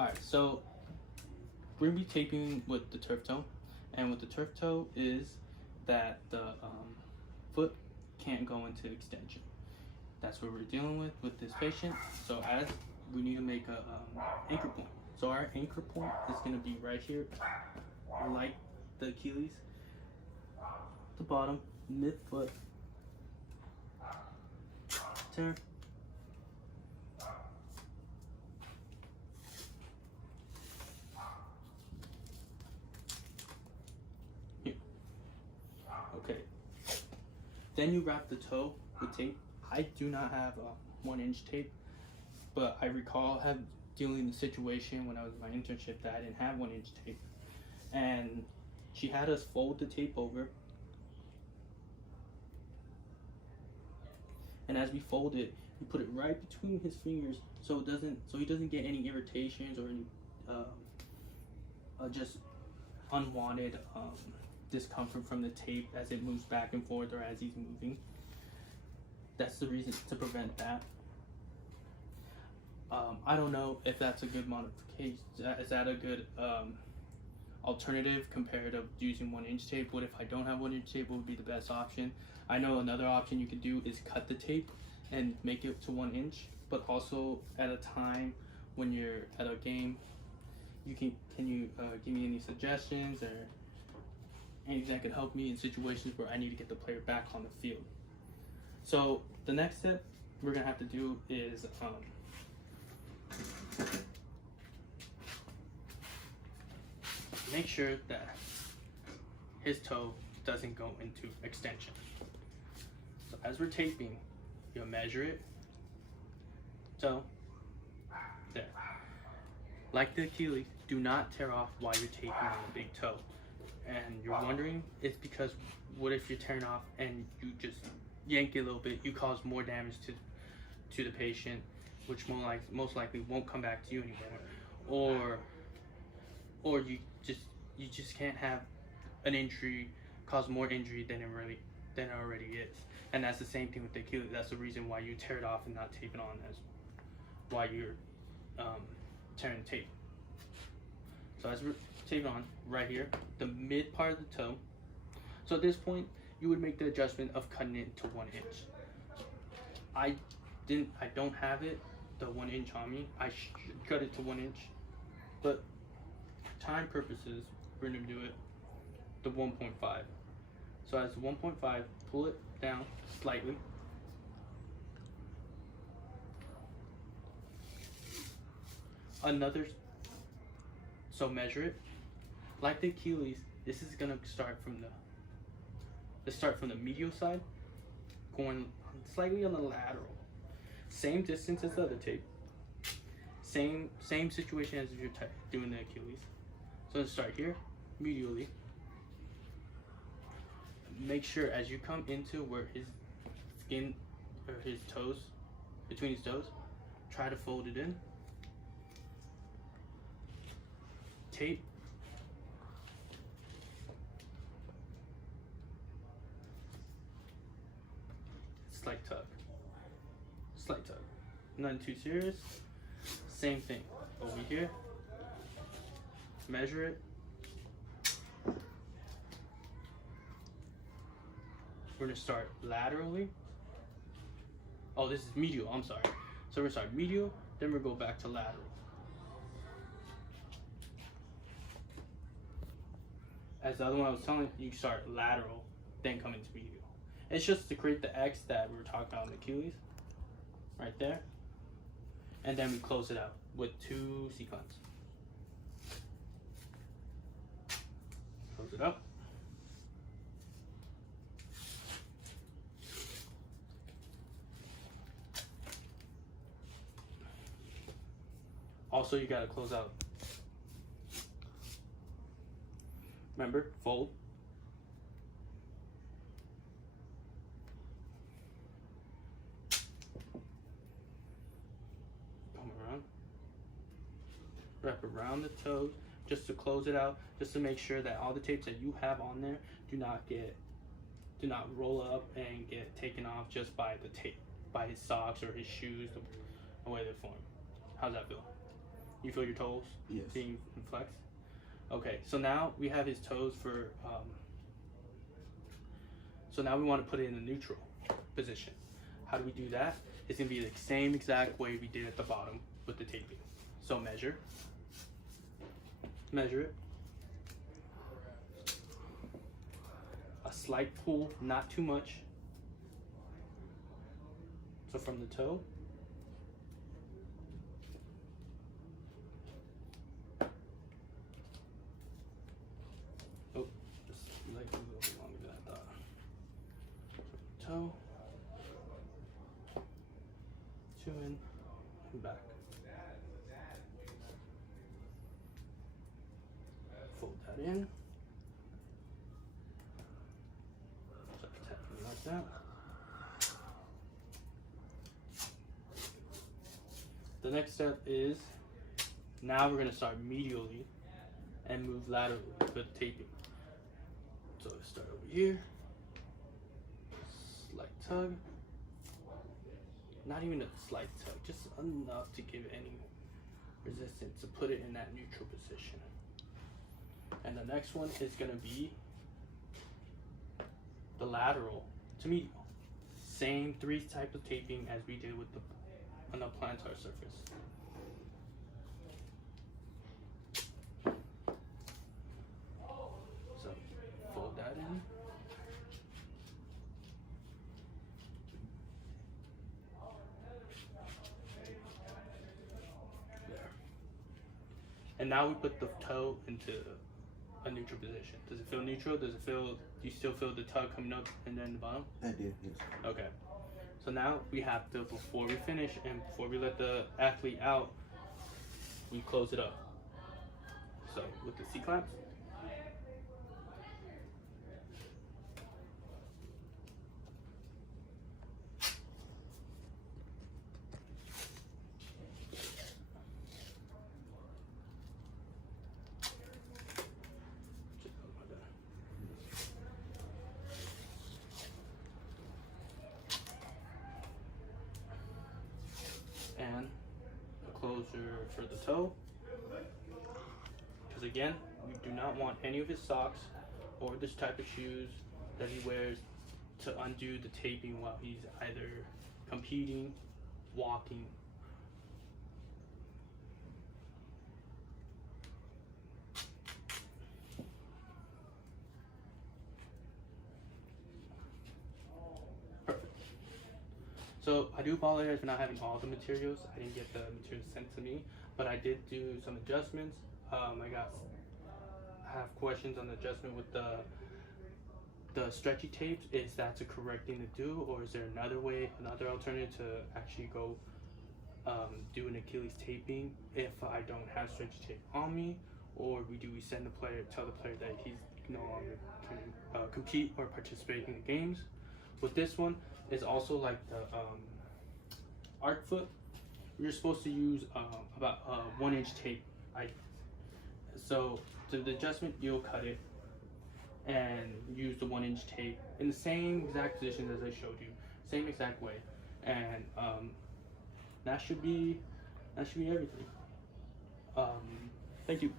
Alright, so we're gonna be taping with the turf toe, and with the turf toe is that the foot can't go into extension. That's what we're dealing with this patient. So as we need to make a anchor point. So our anchor point is gonna be right here, like the Achilles, the bottom, midfoot, turn. Here. Okay. Then you wrap the toe with tape. I do not have a 1-inch tape, but I recall dealing the situation when I was in my internship that I didn't have 1-inch tape, and she had us fold the tape over, and as we fold it, we put it right between his fingers so he doesn't get any irritations or any just unwanted discomfort from the tape as it moves back and forth or as he's moving. That's the reason, to prevent that. I don't know if that's a good modification. Is that a good alternative compared to using 1-inch tape? What if I don't have 1-inch tape? What would be the best option? I know another option you could do is cut the tape and make it to 1 inch, but also at a time when you're at a game, can you give me any suggestions or anything that could help me in situations where I need to get the player back on the field? So the next step we're gonna have to do is make sure that his toe doesn't go into extension. So as we're taping, you'll measure it. So there. Like the Achilles, do not tear off while you're taping on the big toe. And you're wondering, it's because what if you're tearing off and you just yank it a little bit, you cause more damage to the patient, which most likely won't come back to you anymore. Or you just can't have an injury cause more injury than it already is. And that's the same thing with the Achilles. That's the reason why you tear it off and not tape it on, as why you're tearing tape. So as we're taping on right here, the mid part of the toe. So at this point, you would make the adjustment of cutting it to 1 inch. I don't have the 1 inch on me. I should cut it to 1 inch, but time purposes, we're gonna do it the 1.5. So as 1.5, pull it down slightly. So measure it. Like the Achilles, this is gonna start from the medial side, going slightly on the lateral. Same distance as the other tape. Same situation as if you're doing the Achilles. So let's start here, medially. Make sure as you come into where his skin or his toes, between his toes, try to fold it in. Tape. Slight tug. Slight tug. Nothing too serious. Same thing. Over here. Measure it. We're gonna start laterally. Oh, this is medial, I'm sorry. So we're gonna start medial, then we'll go back to lateral. As the other one I was telling you, start lateral, then come into medial. It's just to create the X that we were talking about in the Achilles, right there. And then we close it out with 2 sequins. Close it up. Also, you gotta close out. Remember, fold. Come around. Wrap around the toes just to close it out, just to make sure that all the tapes that you have on there do not roll up and get taken off just by the tape, by his socks or his shoes, the way they form. How's that feel? You feel your toes Yes. being flexed? Okay, so now we have his toes for, so now we want to put it in the neutral position. How do we do that? It's going to be the same exact way we did at the bottom with the taping. So measure it. A slight pull, not too much. So from the toe, oh, just like a little bit longer than I thought. Toe, two in, and back. Fold that in. Start tapping like that. The next step is, now we're going to start medially and move laterally with taping. So start over here, slight tug, not even a slight tug, just enough to give any resistance to put it in that neutral position. And the next one is going to be the lateral to medial. Same 3 types of taping as we did with on the plantar surface. So fold that in. There. And now we put the toe into a neutral position. Does it feel neutral? Does it feel, do you still feel the tug coming up and then the bottom? I did, yes. Okay. So now we have to, before we finish and before we let the athlete out, we close it up. So with the C-clamps. And a closure for the toe. Because again, we do not want any of his socks or this type of shoes that he wears to undo the taping while he's either competing, walking. Perfect. So I do apologize for not having all the materials. I didn't get the materials sent to me, but I did do some adjustments. I have questions on the adjustment with the stretchy tapes. Is that the correct thing to do, or is there another way, another alternative to actually go do an Achilles taping if I don't have stretchy tape on me, or do we send the player, tell the player that he's no longer can compete or participate in the games? With this one, it's also like the arc foot. You're supposed to use about 1-inch tape. So to the adjustment, you'll cut it and use the 1-inch tape in the same exact position as I showed you, same exact way, and that should be everything. Thank you.